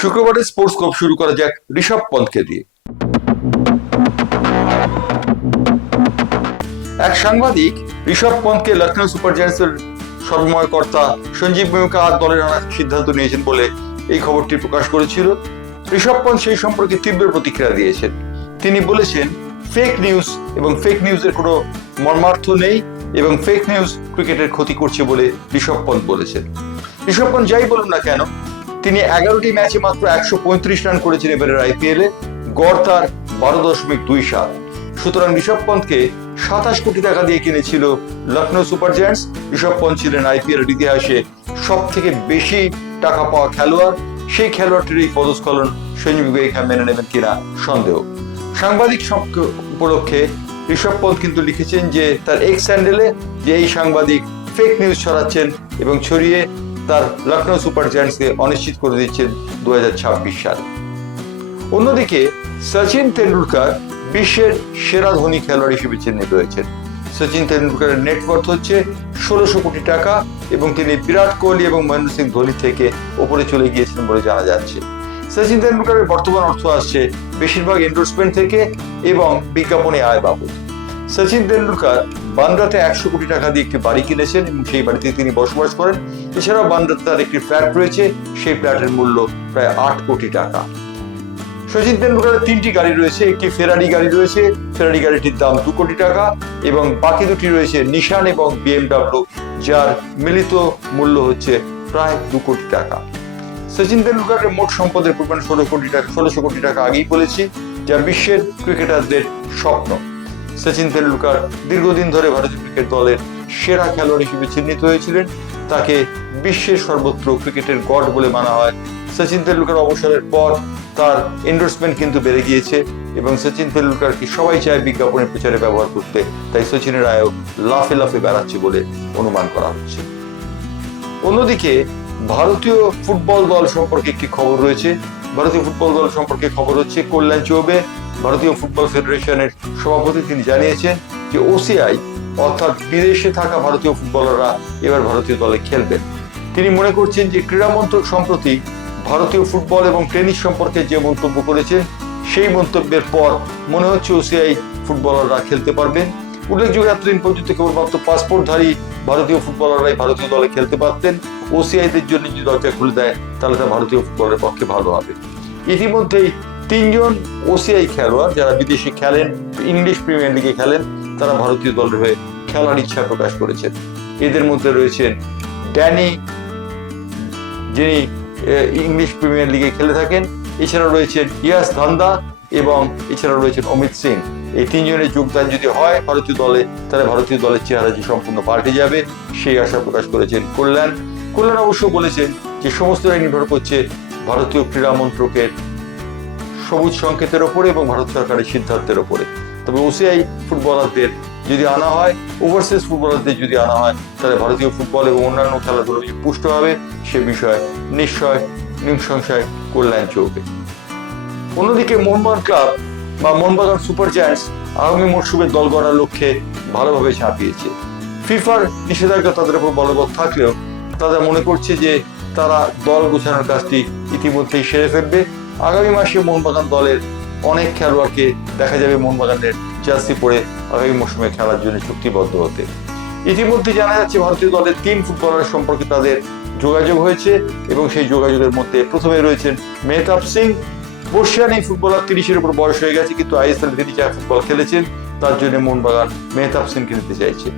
শুক্রবারে স্পোর্টস কোপ শুরু করা যাক ঋষভ পন্থকে দিয়ে। এক সাংবাদিক, ঋষভ পন্থকে লখনৌ সুপার জায়ান্টসের সর্বময় কর্তা সঞ্জীব মেহকা দলের আনার সিদ্ধান্ত নিয়েছেন বলে এই খবরটি প্রকাশ করেছিল। ঋষভ পন্থ সেই সম্পর্কে তীব্র প্রতিক্রিয়া দিয়েছেন। তিনি বলেছেন ফেক নিউজ এবং ফেক নিউজের কোনো মর্মার্থ নেই এবং ফেক নিউজ ক্রিকেটের ক্ষতি করছে বলে ঋষভ পন্থ বলেছেন। ঋষভ পন্থ যাই বলুন না কেন তিনি এগারোটি ম্যাচে মাত্র একশো পঁয়ত্রিশ রান করেছেন এবারের আইপিএলে। গড় তার বারো দশমিক দুই সাত। সুতরাং ঋষভ পন্থকে সাতাশ কোটি টাকা দিয়ে কিনেছিল লখনৌ সুপার জায়ান্টস। ঋষভ পন্থ ছিলেন আইপিএল ইতিহাসে সব থেকে বেশি টাকা পাওয়া খেলোয়াড়। সেই খেলোয়াড়টির এই পদস্খলন সঞ্জীব বেখা মেনে নেবেন কিনা সন্দেহ। সাংবাদিক উপলক্ষে ঋষভ পন্থ কিন্তু লিখেছেন যে, তার এক্স স্যান্ডেলে যে এই সাংবাদিক ফেক নিউজ ছড়াচ্ছেন এবং ছড়িয়ে তার লখনৌ সুপার জায়ান্টসকে অনিশ্চিত করে দিচ্ছেন দু সালে। অন্যদিকে সচিন তেন্ডুলকার বিশ্বের সেরা ধনী খেলোয়াড় হিসেবে চিহ্নিত হয়েছেন। সচিন তেন্ডুলকারের নেটওয়ার্থ হচ্ছে ষোলোশো কোটি টাকা এবং তিনি বিরাট কোহলি এবং মহেন্দ্র সিং ধোনি থেকে ওপরে চলে গিয়েছেন বলে জানা যাচ্ছে। সচিন তেন্ডুলকারের বর্তমান অর্থ আসছে বেশিরভাগ এন্ডোর্সমেন্ট থেকে এবং বিজ্ঞাপনে আয় বাবদ। সচিন তেন্ডুলকার বান্দ্রাতে একশো কোটি টাকা দিয়ে একটি বাড়ি কিনেছেন এবং সেই বাড়িতে তিনি বসবাস করেন। এছাড়াও বান্দ্রাতে তার একটি ফ্ল্যাট রয়েছে, সেই ফ্ল্যাটের মূল্য প্রায় আট কোটি টাকা। সচিন তেন্ডুলকারের তিনটি গাড়ি রয়েছে, একটি ফেরারি গাড়ি রয়েছে ফেরারি গাড়িটির দাম দু কোটি টাকা এবং বাকি দুটি রয়েছে নিশান এবং বিএমডাব্লিউ যার মিলিত মূল্য হচ্ছে প্রায় দু কোটি টাকা। সচিন তেন্ডুলকারের মোট সম্পদের পরিমাণ ষোলো কোটি টাকা, ষোলোশো কোটি টাকা আগেই বলেছি, যা বিশ্বের ক্রিকেটারদের স্বপ্ন। সচিন তেন্ডুলকার দীর্ঘদিন ধরে ভারতীয় ক্রিকেট দলের সেরা খেলোয়াড় হিসেবে চিহ্নিত হয়েছিলেন। তাকে বিশ্বের সর্বত্র ক্রিকেটের গড বলে মানা হয়। সচিন তেন্ডুলকার অবসরের পর তার এন্ডোর্সমেন্ট কিন্তু বেড়ে গিয়েছে এবং সচিন তেন্ডুলকারকে সবাই চায় বিজ্ঞাপনের প্রচারে ব্যবহার করতে, তাই সচিনের আয়ও লাফে লাফে বেড়াচ্ছে বলে অনুমান করা হচ্ছে। অন্যদিকে ভারতীয় ফুটবল দল সম্পর্কে একটি খবর রয়েছে। ভারতীয় ফুটবল দল সম্পর্কে খবর হচ্ছে, কল্যাণ চৌবে ভারতীয় ফুটবল ফেডারেশনের সভাপতি তিনি জানিয়েছেন যে ওসিআই অর্থাৎ বিদেশে থাকা ভারতীয় ফুটবলাররা এবার ভারতীয় দলে খেলবেন। তিনি মনে করছেন যে ক্রীড়া মন্ত্রক সম্প্রতি ভারতীয় ফুটবল এবং টেনিস সম্পর্কে যে মন্তব্য করেছেন, সেই মন্তব্যের পর মনে হচ্ছে ওসিআই ফুটবলাররা খেলতে পারবেন উল্লেখযোগ্য, এতদিন পর্যন্ত কেবলমাত্র পাসপোর্টধারী ভারতীয় ফুটবলাররাই ভারতীয় দলে খেলতে পারতেন। ওসিআইদের জন্য যদি দরজা খুলে দেয়, তাহলে তা ভারতীয় ফুটবলের পক্ষে ভালো হবে। ইতিমধ্যেই তিনজন ওসিআই খেলোয়াড় যারা বিদেশে খেলেন ইংলিশ প্রিমিয়ার লিগে খেলেন, তারা ভারতীয় দলের হয়ে খেলার ইচ্ছা প্রকাশ করেছেন। এদের মধ্যে রয়েছেন ড্যানি, যিনি ইংলিশ প্রিমিয়ার লিগে খেলে থাকেন। এছাড়া রয়েছেন ইয়াস ধান্দা এবং এছাড়া রয়েছেন অমিত সিং। এই তিনজনের যোগদান যদি হয় ভারতীয় দলে, তাহলে ভারতীয় দলের চেহারা যে সম্পূর্ণ পাল্টে যাবে, সেই আশা প্রকাশ করেছেন কল্যাণ। কল্যাণ অবশ্য বলেছেন যে সমস্তটাই নির্ভর করছে ভারতীয় ক্রীড়া মন্ত্রকের সবুজ সংকেতের ওপরে এবং ভারত সরকারের সিদ্ধান্তের ওপরে। তবে ওসিআই ফুটবলারদের যদি আনা হয় ওভারসিজ ফুটবলারদের যদি আনা হয়, তাহলে ভারতীয় ফুটবল এবং অন্যান্য খেলাধুলো যে পুষ্ট হবে, সে বিষয়ে নিশ্চয় নিঃসংশয় কল্যাণ চৌবে অন্যদিকে মোহনবাগান ক্লাব বা মোহনবাগান সুপার জায়ান্টস আগামী মরশুমে দল গড়ার লক্ষ্যে ভালোভাবে ঝাঁপিয়েছে। ফিফার নিষেধাজ্ঞা তাদের উপর বলবৎ থাকলেও তারা মনে করছে যে তারা দল গোছানোর কাজটি ইতিমধ্যেই সেরে ফেলবে। আগামী মাসে মোহনবাগান দলের অনেক খেলোয়াড়কে দেখা যাবে মোহনবাগানের জার্সি পরে আগামী মৌসুমে খেলার জন্য চুক্তিবদ্ধ হতে। ইতিমধ্যে জানা যাচ্ছে ভারতীয় দলের তিন ফুটবলার সম্পর্কে তাদের যোগাযোগ হয়েছে এবং সেই যোগাযোগের মধ্যে প্রথমে রয়েছেন মেহতাব সিং। বর্ষিয়ান এই ফুটবলার তিরিশের উপর বয়স হয়ে গেছে, কিন্তু আইএসএল তিনি যা ফুটবল খেলেছেন, তার জন্য মোহনবাগান মেহতাব সিংকে নিতে চাইছে।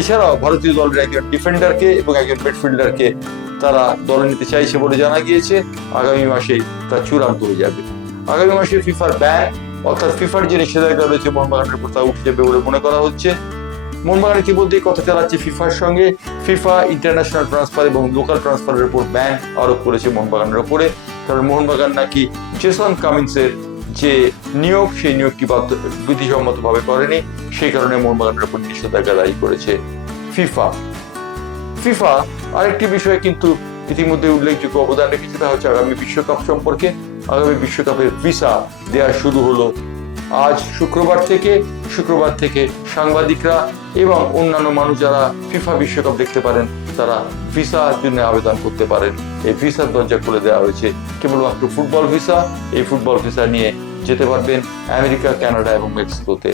এছাড়াও ভারতীয় দলের একজন ডিফেন্ডারকে এবং একজন মিডফিল্ডারকে তারা দলে নিতে চাইছে বলে জানা গিয়েছে, আগামী মাসেই তা চূড়ান্ত হয়ে যাবে। আগামী মাসে ফিফার ব্যান অর্থাৎ ফিফার যে নিষেধাজ্ঞা রয়েছে মোহনবাগানের উপর তা উঠে যাবে বলে মনে করা হচ্ছে। মোহনবাগান ইতিমধ্যেই কথা চালাচ্ছে ফিফার সঙ্গে। ফিফা ইন্টারন্যাশনাল ট্রান্সফার এবং লোকাল ট্রান্সফারের উপর ব্যান আরোপ করেছে মোহনবাগানের উপরে কারণ মোহনবাগান নাকি জেসন কামিন্সের যে নিয়োগ, সেই নিয়োগটি বাধ্য, বিধিসম্মতভাবে করেনি। সেই কারণে মোহনবাগানের উপর নিষেধাজ্ঞা দায়ী করেছে ফিফা। ফিফা আরেকটি বিষয়ে কিন্তু ইতিমধ্যে উল্লেখযোগ্য অবদান রেখেছে, তা হচ্ছে আগামী বিশ্বকাপ সম্পর্কে। আগামী বিশ্বকাপের ভিসা দেওয়া শুরু হলো আজ শুক্রবার থেকে। শুক্রবার থেকে সাংবাদিকরা এবং অন্যান্য মানুষ যারা ফিফা বিশ্বকাপ দেখতে পারেন, তারা ভিসার জন্য আবেদন করতে পারেন। এই ভিসার দরজা খুলে দেওয়া হয়েছে। কেবলমাত্র ফুটবল ভিসা, এই ফুটবল ভিসা নিয়ে যেতে পারবেন আমেরিকা, কানাডা এবং মেক্সিকোতে।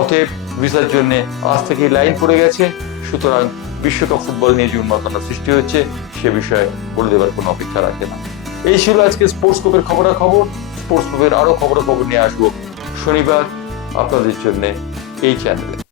অতএব ভিসার জন্য আজ থেকেই লাইন পড়ে গেছে। সুতরাং বিশ্বকাপ ফুটবল নিয়ে যে উন্মাদনা সৃষ্টি হয়েছে, সে বিষয়ে বলে দেবার কোনো অপেক্ষা রাখে না। এই ছিল আজকে স্পোর্টস কোপের খবরাখবর। স্পোর্টস কোপের আরও খবরাখবর নিয়ে আসব শনিবার আপনাদের জন্য এই চ্যানেলে